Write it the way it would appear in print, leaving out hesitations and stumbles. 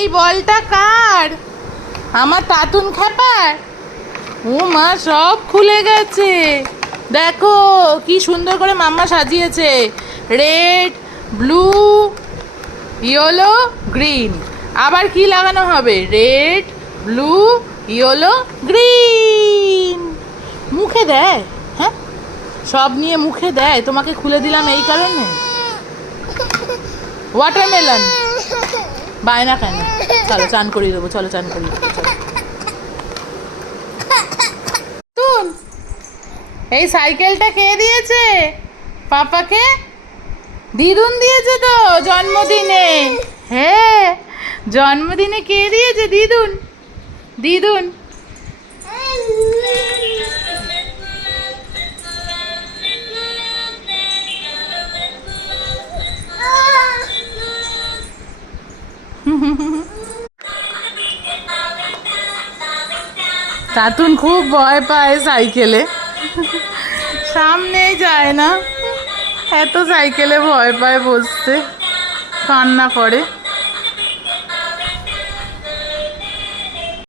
এই বলটা কার? আমার তাতুন খ্যাপার। ও মা, সব খুলে গেছে। দেখো কি সুন্দর করে মাম্মা সাজিয়েছে। Red, blue, yellow, green. আবার কি লাগানো হবে? Red, blue, yellow, green. মুখে দেয়? হ্যাঁ, সব নিয়ে মুখে দেয়। তোমাকে খুলে দিলাম এই কারণে। ওয়াটারমেলন বায়না কেন? চলো চান করিয়ে দেবো, চলো চান করিয়ে দেবো, চলো। এই সাইকেলটা কে দিয়েছে? পাপাকে? দিদুন দিয়েছে তো জন্মদিনে। হ্যাঁ, জন্মদিনে কে দিয়েছে? দিদুন। দিদুন। তাতুন খুব ভয় পায় সাইকেলে, সামনেই যায় না, এত সাইকেলে ভয় পায় বসতে, কান্না করে।